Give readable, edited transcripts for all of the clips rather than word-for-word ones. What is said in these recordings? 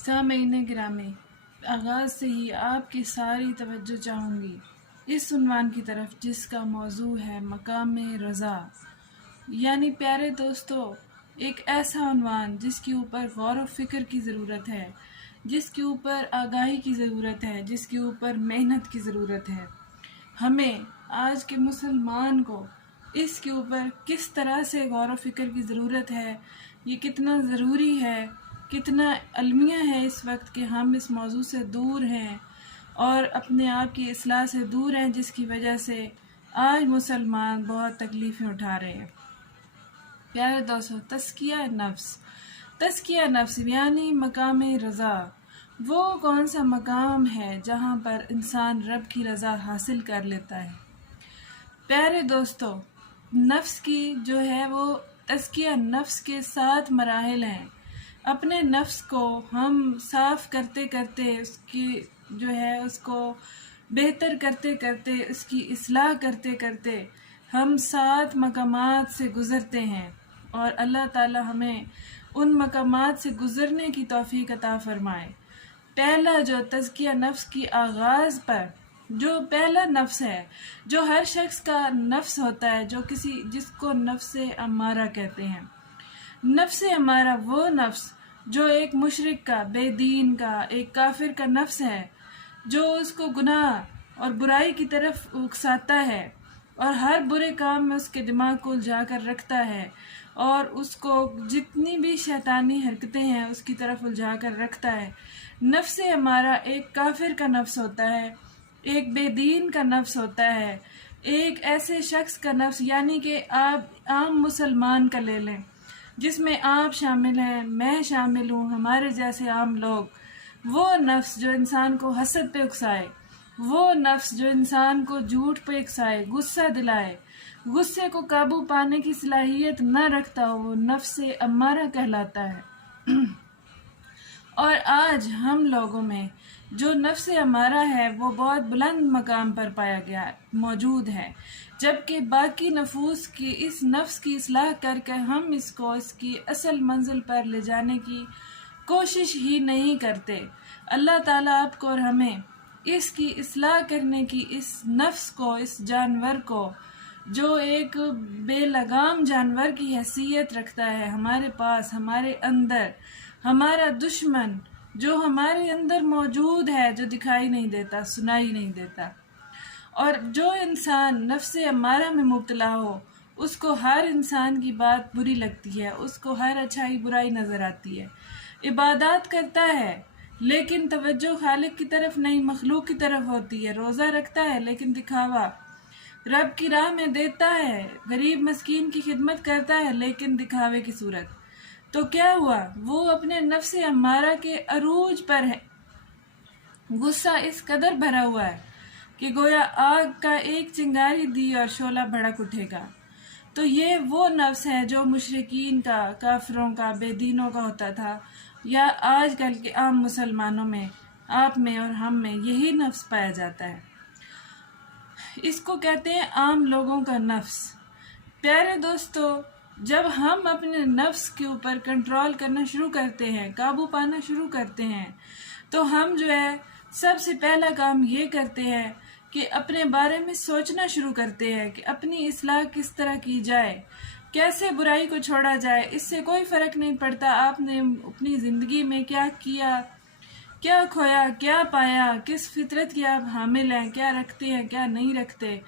سامعین گرامی، آغاز سے ہی آپ کی ساری توجہ چاہوں گی اس عنوان کی طرف جس کا موضوع ہے مقام رضا۔ یعنی پیارے دوستو، ایک ایسا عنوان جس کے اوپر غور و فکر کی ضرورت ہے، جس کے اوپر آگاہی کی ضرورت ہے، جس کے اوپر محنت کی ضرورت ہے۔ ہمیں آج کے مسلمان کو اس کے اوپر کس طرح سے غور و فکر کی ضرورت ہے، یہ کتنا ضروری ہے، کتنا المیہ ہے اس وقت کہ ہم اس موضوع سے دور ہیں اور اپنے آپ کی اصلاح سے دور ہیں، جس کی وجہ سے آج مسلمان بہت تکلیفیں اٹھا رہے ہیں۔ پیارے دوستو، تزکیہ نفس یعنی مقام رضا وہ کون سا مقام ہے جہاں پر انسان رب کی رضا حاصل کر لیتا ہے؟ پیارے دوستو، نفس کی جو ہے وہ تزکیہ نفس کے 7 مراحل ہیں۔ اپنے نفس کو ہم صاف کرتے کرتے، اس کی جو ہے اس کو بہتر کرتے کرتے، اس کی اصلاح کرتے کرتے ہم 7 مقامات سے گزرتے ہیں، اور اللہ تعالی ہمیں ان مقامات سے گزرنے کی توفیق عطا فرمائے۔ پہلا جو تزکیہ نفس کی آغاز پر جو پہلا نفس ہے، جو ہر شخص کا نفس ہوتا ہے، جس کو نفس امارہ کہتے ہیں۔ نفس امارہ وہ نفس جو ایک مشرک کا، بے دین کا، ایک کافر کا نفس ہے، جو اس کو گناہ اور برائی کی طرف اکساتا ہے اور ہر برے کام میں اس کے دماغ کو الجھا کر رکھتا ہے، اور اس کو جتنی بھی شیطانی حرکتیں ہیں اس کی طرف الجھا کر رکھتا ہے۔ نفس امارہ ایک کافر کا نفس ہوتا ہے، ایک بے دین کا نفس ہوتا ہے، ایک ایسے شخص کا نفس، یعنی کہ آپ عام مسلمان کا لے لیں، جس میں آپ شامل ہیں، میں شامل ہوں، ہمارے جیسے عام لوگ۔ وہ نفس جو انسان کو حسد پہ اکسائے، وہ نفس جو انسان کو جھوٹ پہ اکسائے، غصہ دلائے، غصے کو قابو پانے کی صلاحیت نہ رکھتا ہو، وہ نفس امارہ کہلاتا ہے۔ اور آج ہم لوگوں میں جو نفس امارہ ہے وہ بہت بلند مقام پر پایا گیا موجود ہے، جبکہ باقی نفوس کی اس نفس کی اصلاح کر کے ہم اس کو اس کی اصل منزل پر لے جانے کی کوشش ہی نہیں کرتے۔ اللہ تعالیٰ آپ کو اور ہمیں اس کی اصلاح کرنے کی، اس نفس کو، اس جانور کو جو ایک بے لگام جانور کی حیثیت رکھتا ہے ہمارے پاس، ہمارے اندر، ہمارا دشمن جو ہمارے اندر موجود ہے، جو دکھائی نہیں دیتا، سنائی نہیں دیتا، اور جو انسان نفس امارہ میں مبتلا ہو اس کو ہر انسان کی بات بری لگتی ہے، اس کو ہر اچھائی برائی نظر آتی ہے، عبادات کرتا ہے لیکن توجہ خالق کی طرف نہیں، مخلوق کی طرف ہوتی ہے، روزہ رکھتا ہے لیکن دکھاوا، رب کی راہ میں دیتا ہے، غریب مسکین کی خدمت کرتا ہے لیکن دکھاوے کی صورت۔ تو کیا ہوا؟ وہ اپنے نفس امارہ کے عروج پر ہے، غصہ اس قدر بھرا ہوا ہے کہ گویا آگ کا ایک چنگاری دی اور شعلہ بھڑک اٹھے گا۔ تو یہ وہ نفس ہے جو مشرکین کا، کافروں کا، بے دینوں کا ہوتا تھا، یا آج کل کے عام مسلمانوں میں، آپ میں اور ہم میں یہی نفس پایا جاتا ہے۔ اس کو کہتے ہیں عام لوگوں کا نفس۔ پیارے دوستو، جب ہم اپنے نفس کے اوپر کنٹرول کرنا شروع کرتے ہیں، قابو پانا شروع کرتے ہیں، تو ہم جو ہے سب سے پہلا کام یہ کرتے ہیں کہ اپنے بارے میں سوچنا شروع کرتے ہیں کہ اپنی اصلاح کس طرح کی جائے، کیسے برائی کو چھوڑا جائے۔ اس سے کوئی فرق نہیں پڑتا آپ نے اپنی زندگی میں کیا کیا، کیا کھویا، کیا پایا، کس فطرت کی آپ حامل ہیں، کیا رکھتے ہیں، کیا نہیں رکھتے،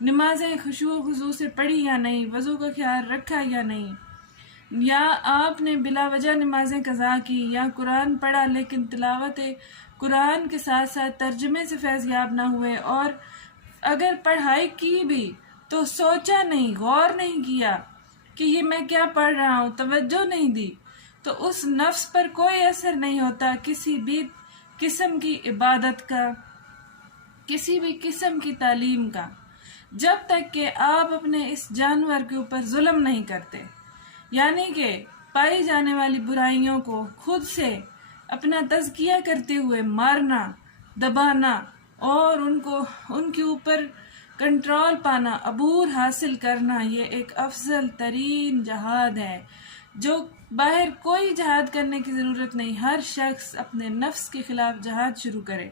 نمازیں خشوع و خضوع سے پڑھی یا نہیں، وضو کا خیال رکھا یا نہیں، یا آپ نے بلا وجہ نمازیں قضا کی، یا قرآن پڑھا لیکن تلاوت قرآن کے ساتھ ساتھ ترجمے سے فیض یاب نہ ہوئے، اور اگر پڑھائی کی بھی تو سوچا نہیں، غور نہیں کیا کہ یہ میں کیا پڑھ رہا ہوں، توجہ نہیں دی، تو اس نفس پر کوئی اثر نہیں ہوتا کسی بھی قسم کی عبادت کا، کسی بھی قسم کی تعلیم کا، جب تک کہ آپ اپنے اس جانور کے اوپر ظلم نہیں کرتے۔ یعنی کہ پائی جانے والی برائیوں کو خود سے اپنا تزکیہ کرتے ہوئے مارنا، دبانا، اور ان کے اوپر کنٹرول پانا، عبور حاصل کرنا، یہ ایک افضل ترین جہاد ہے جو باہر کوئی جہاد کرنے کی ضرورت نہیں، ہر شخص اپنے نفس کے خلاف جہاد شروع کرے۔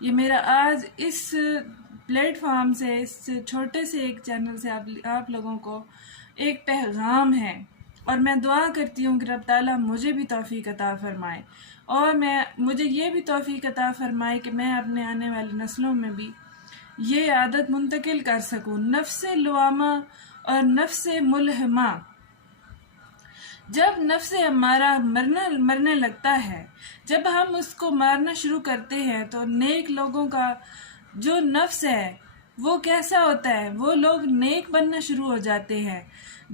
یہ میرا آج اس پلیٹ فارم سے، اس چھوٹے سے ایک چینل سے آپ لوگوں کو ایک پیغام ہے، اور میں دعا کرتی ہوں کہ رب تعالیٰ مجھے بھی توفیق عطا فرمائے، اور مجھے یہ بھی توفیق عطا فرمائے کہ میں اپنے آنے والی نسلوں میں بھی یہ عادت منتقل کر سکوں۔ نفس لوامہ اور نفس ملہمہ، جب نفس ہمارا مرنے لگتا ہے، جب ہم اس کو مارنا شروع کرتے ہیں، تو نیک لوگوں کا جو نفس ہے وہ کیسا ہوتا ہے؟ وہ لوگ نیک بننا شروع ہو جاتے ہیں،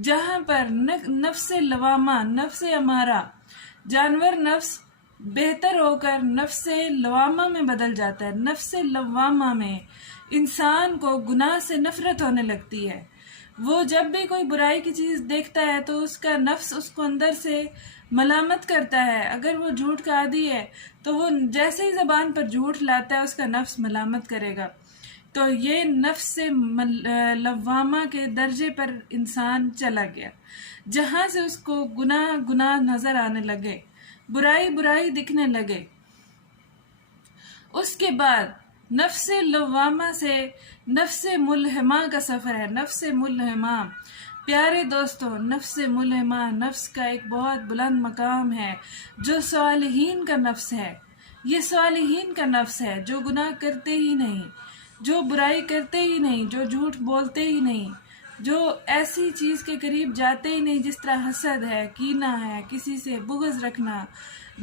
جہاں پر نفس لوامہ، نفس ہمارا جانور نفس بہتر ہو کر نفس لوامہ میں بدل جاتا ہے۔ نفس لوامہ میں انسان کو گناہ سے نفرت ہونے لگتی ہے۔ وہ جب بھی کوئی برائی کی چیز دیکھتا ہے تو اس کا نفس اس کو اندر سے ملامت کرتا ہے۔ اگر وہ جھوٹ کا عادی ہے تو وہ جیسے ہی زبان پر جھوٹ لاتا ہے اس کا نفس ملامت کرے گا۔ تو یہ نفس لوامہ کے درجے پر انسان چلا گیا، جہاں سے اس کو گناہ نظر آنے لگے، برائی دکھنے لگے۔ اس کے بعد نفس لوامہ سے نفس ملہمہ کا سفر ہے۔ نفس ملہمہ، پیارے دوستو، نفس ملہمہ نفس کا ایک بہت بلند مقام ہے، جو صالحین کا نفس ہے۔ یہ صالحین کا نفس ہے جو گناہ کرتے ہی نہیں، جو برائی کرتے ہی نہیں، جو جھوٹ بولتے ہی نہیں، جو ایسی چیز کے قریب جاتے ہی نہیں جس طرح حسد ہے، کینہ ہے، کسی سے بغض رکھنا،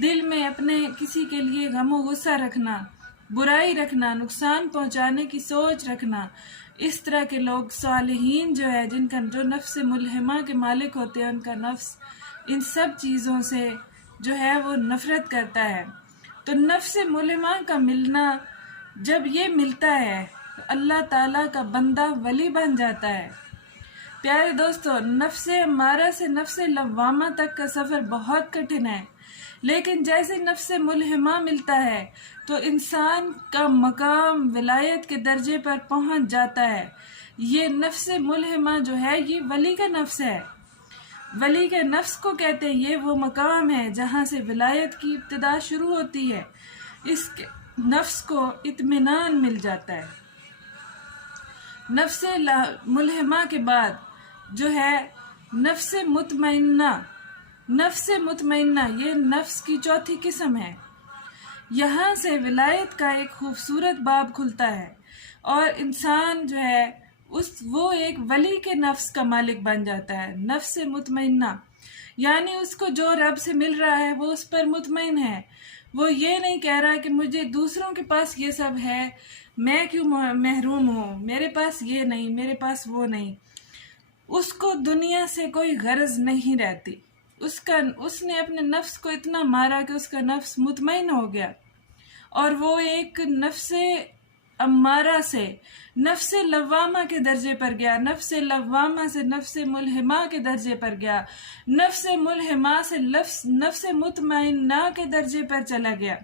دل میں اپنے کسی کے لیے غم و غصہ رکھنا، برائی رکھنا، نقصان پہنچانے کی سوچ رکھنا۔ اس طرح کے لوگ صالحین جو ہے، جن کا جو نفس ملہمہ کے مالک ہوتے ہیں، ان کا نفس ان سب چیزوں سے جو ہے وہ نفرت کرتا ہے۔ تو نفس ملہمہ کا ملنا، جب یہ ملتا ہے تو اللہ تعالیٰ کا بندہ ولی بن جاتا ہے۔ پیارے دوستو، نفس امارہ سے نفس لوامہ تک کا سفر بہت کٹھن ہے، لیکن جیسے نفس ملہمہ ملتا ہے تو انسان کا مقام ولایت کے درجے پر پہنچ جاتا ہے۔ یہ نفس ملہمہ جو ہے یہ ولی کا نفس ہے، ولی کے نفس کو کہتے ہیں۔ یہ وہ مقام ہے جہاں سے ولایت کی ابتدا شروع ہوتی ہے۔ اس کے نفس کو اطمینان مل جاتا ہے۔ نفس ملہمہ کے بعد جو ہے نفس مطمئنہ۔ نفس مطمئنہ یہ نفس کی چوتھی قسم ہے۔ یہاں سے ولایت کا ایک خوبصورت باب کھلتا ہے، اور انسان جو ہے وہ ایک ولی کے نفس کا مالک بن جاتا ہے۔ نفس مطمئنہ یعنی اس کو جو رب سے مل رہا ہے وہ اس پر مطمئن ہے۔ وہ یہ نہیں کہہ رہا کہ مجھے دوسروں کے پاس یہ سب ہے، میں کیوں محروم ہوں، میرے پاس یہ نہیں، میرے پاس وہ نہیں۔ اس کو دنیا سے کوئی غرض نہیں رہتی۔ اس نے اپنے نفس کو اتنا مارا کہ اس کا نفس مطمئن ہو گیا، اور وہ ایک نفس امارہ سے نفس لوامہ کے درجے پر گیا، نفس لوامہ سے نفس ملہمہ کے درجے پر گیا، نفس ملہمہ سے نفس مطمئنہ کے درجے پر چلا گیا۔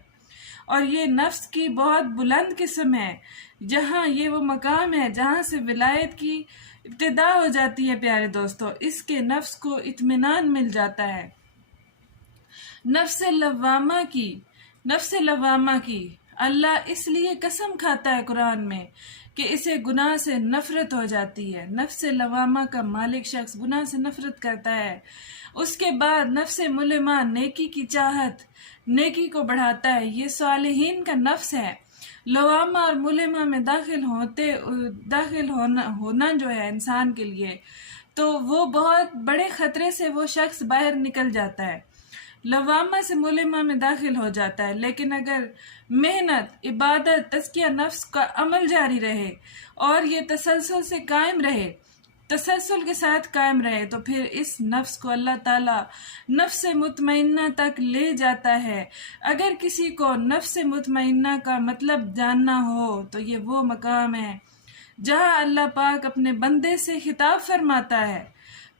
اور یہ نفس کی بہت بلند قسم ہے، جہاں یہ وہ مقام ہے جہاں سے ولایت کی ابتدا ہو جاتی ہے۔ پیارے دوستو، اس کے نفس کو اطمینان مل جاتا ہے۔ نفس لوامہ کی اللہ اس لیے قسم کھاتا ہے قرآن میں کہ اسے گناہ سے نفرت ہو جاتی ہے۔ نفس لوامہ کا مالک شخص گناہ سے نفرت کرتا ہے۔ اس کے بعد نفس ملہمہ نیکی کی چاہت، نیکی کو بڑھاتا ہے۔ یہ صالحین کا نفس ہے۔ لوامہ اور ملہمہ میں داخل ہونا جو ہے انسان کے لیے، تو وہ بہت بڑے خطرے سے وہ شخص باہر نکل جاتا ہے، لوامہ سے ملہمہ میں داخل ہو جاتا ہے۔ لیکن اگر محنت، عبادت، تزکیہ نفس کا عمل جاری رہے اور یہ تسلسل کے ساتھ قائم رہے، تو پھر اس نفس کو اللہ تعالیٰ نفس مطمئنہ تک لے جاتا ہے۔ اگر کسی کو نفس مطمئنہ کا مطلب جاننا ہو تو یہ وہ مقام ہے جہاں اللہ پاک اپنے بندے سے خطاب فرماتا ہے،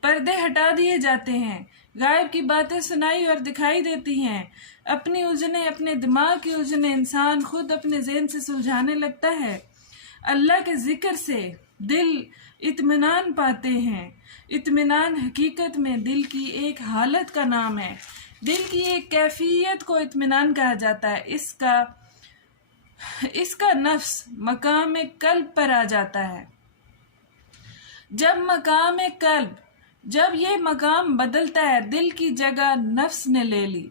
پردے ہٹا دیے جاتے ہیں، غائب کی باتیں سنائی اور دکھائی دیتی ہیں، اپنی الجھنیں، اپنے دماغ کی الجھنیں انسان خود اپنے ذہن سے سلجھانے لگتا ہے۔ اللہ کے ذکر سے دل اطمینان پاتے ہیں۔ اطمینان حقیقت میں دل کی ایک حالت کا نام ہے، دل کی ایک کیفیت کو اطمینان کہا جاتا ہے۔ اس کا نفس مقام قلب پر آ جاتا ہے۔ جب یہ مقام بدلتا ہے، دل کی جگہ نفس نے لے لی۔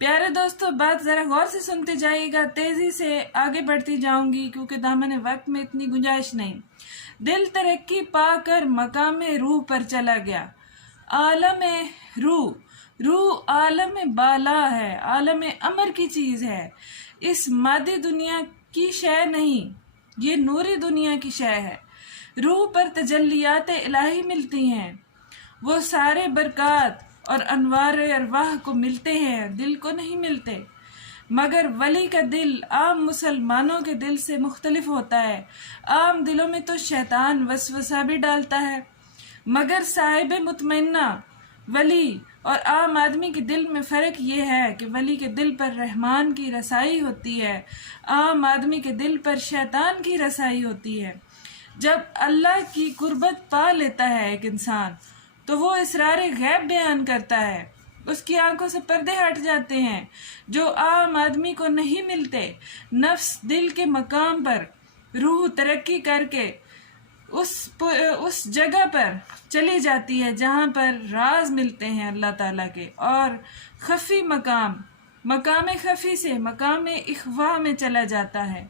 پیارے دوستو، بات ذرا غور سے سنتے جائیے گا، تیزی سے آگے بڑھتی جاؤں گی کیونکہ دامن وقت میں اتنی گنجائش نہیں۔ دل ترقی پا کر مقام روح پر چلا گیا۔ عالم روح عالم بالا ہے، عالم امر کی چیز ہے، اس مادی دنیا کی شے نہیں، یہ نوری دنیا کی شے ہے۔ روح پر تجلیات الہی ملتی ہیں، وہ سارے برکات اور انوار ارواح کو ملتے ہیں، دل کو نہیں ملتے۔ مگر ولی کا دل عام مسلمانوں کے دل سے مختلف ہوتا ہے۔ عام دلوں میں تو شیطان وسوسہ بھی ڈالتا ہے، مگر صاحب مطمئنہ ولی اور عام آدمی کے دل میں فرق یہ ہے کہ ولی کے دل پر رحمان کی رسائی ہوتی ہے، عام آدمی کے دل پر شیطان کی رسائی ہوتی ہے۔ جب اللہ کی قربت پا لیتا ہے ایک انسان تو وہ اسرار غیب بیان کرتا ہے، اس کی آنکھوں سے پردے ہٹ جاتے ہیں جو عام آدمی کو نہیں ملتے۔ نفس دل کے مقام پر روح ترقی کر کے اس جگہ پر چلی جاتی ہے جہاں پر راز ملتے ہیں اللہ تعالیٰ کے، اور خفی مقام خفی سے مقام اخوا میں چلا جاتا ہے۔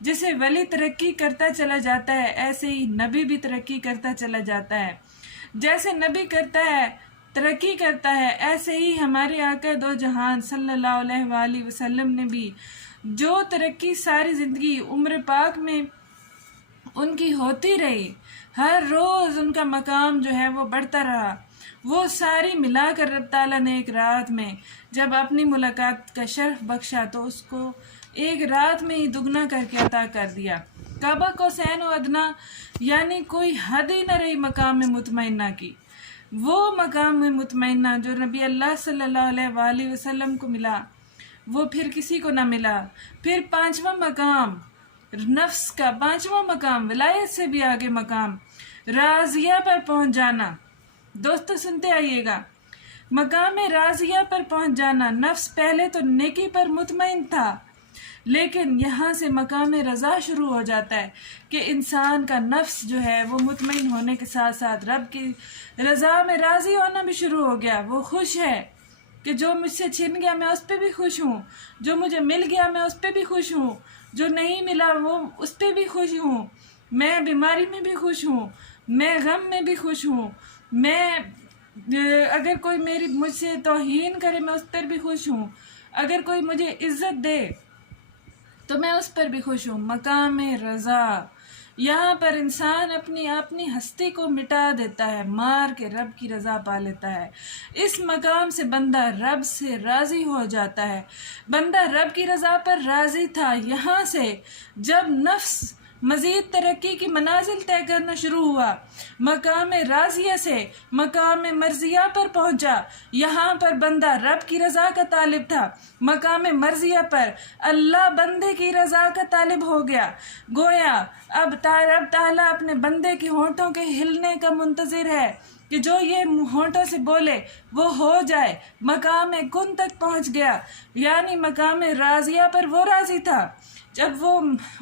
جیسے ولی ترقی کرتا چلا جاتا ہے، ایسے ہی نبی بھی ترقی کرتا چلا جاتا ہے۔ جیسے نبی ترقی کرتا ہے، ایسے ہی ہمارے آقا دو جہان صلی اللہ علیہ وآلہ وسلم نے بھی جو ترقی ساری زندگی عمر پاک میں ان کی ہوتی رہی، ہر روز ان کا مقام جو ہے وہ بڑھتا رہا، وہ ساری ملا کر رب تعالیٰ نے ایک رات میں جب اپنی ملاقات کا شرف بخشا تو اس کو ایک رات میں ہی دگنا کر کے عطا کر دیا۔ کعبہ قوسین و ادنا، یعنی کوئی حد ہی نہ رہی مقام مطمئنہ کی۔ وہ مقام مطمئنہ جو نبی اللہ صلی اللہ علیہ وآلہ وسلم کو ملا، وہ پھر کسی کو نہ ملا۔ پھر پانچواں مقام، نفس کا پانچواں مقام، ولایت سے بھی آگے مقام، راضیہ پر پہنچ جانا۔ دوستو سنتے آئیے گا، مقام راضیہ پر پہنچ جانا۔ نفس پہلے تو نیکی پر مطمئن تھا، لیکن یہاں سے مقام رضا شروع ہو جاتا ہے کہ انسان کا نفس جو ہے وہ مطمئن ہونے کے ساتھ ساتھ رب کی رضا میں راضی ہونا بھی شروع ہو گیا۔ وہ خوش ہے کہ جو مجھ سے چھن گیا میں اس پہ بھی خوش ہوں، جو مجھے مل گیا میں اس پہ بھی خوش ہوں، جو نہیں ملا وہ اس پہ بھی خوش ہوں، میں بیماری میں بھی خوش ہوں، میں غم میں بھی خوش ہوں، میں اگر کوئی مجھ سے توہین کرے میں اس پر بھی خوش ہوں، اگر کوئی مجھے عزت دے تو میں اس پر بھی خوش ہوں۔ مقام رضا، یہاں پر انسان اپنی ہستی کو مٹا دیتا ہے، مار کے رب کی رضا پا لیتا ہے۔ اس مقام سے بندہ رب سے راضی ہو جاتا ہے۔ بندہ رب کی رضا پر راضی تھا، یہاں سے جب نفس مزید ترقی کی منازل طے کرنا شروع ہوا، مقام راضیہ سے مقام مرضیہ پر پہنچا۔ یہاں پر بندہ رب کی رضا کا طالب تھا، مقام مرضیہ پر اللہ بندے کی رضا کا طالب ہو گیا۔ گویا اب رب تعالیٰ اپنے بندے کے ہونٹوں کے ہلنے کا منتظر ہے کہ جو یہ ہونٹوں سے بولے وہ ہو جائے۔ مقام کن تک پہنچ گیا، یعنی مقام راضیہ پر وہ راضی تھا۔ جب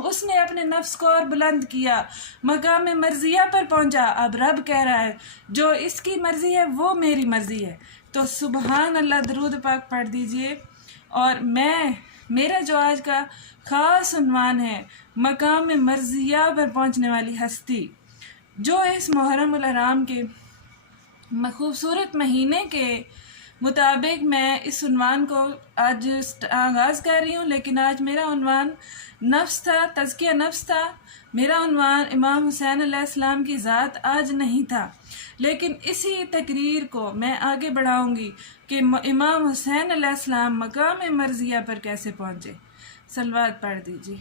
اس نے اپنے نفس کو اور بلند کیا، مقام مرضیہ پر پہنچا، اب رب کہہ رہا ہے جو اس کی مرضی ہے وہ میری مرضی ہے۔ تو سبحان اللہ، درود پاک پڑھ دیجئے۔ اور میرا جو آج کا خاص عنوان ہے مقام مرضیہ پر پہنچنے والی ہستی، جو اس محرم الحرام کے خوبصورت مہینے کے مطابق میں اس عنوان کو آج آغاز کر رہی ہوں، لیکن آج میرا عنوان نفس تھا، تزکیہ نفس تھا۔ میرا عنوان امام حسین علیہ السلام کی ذات آج نہیں تھا، لیکن اسی تقریر کو میں آگے بڑھاؤں گی کہ امام حسین علیہ السلام مقام مرضیہ پر کیسے پہنچے۔ صلوات پڑھ دیجیے۔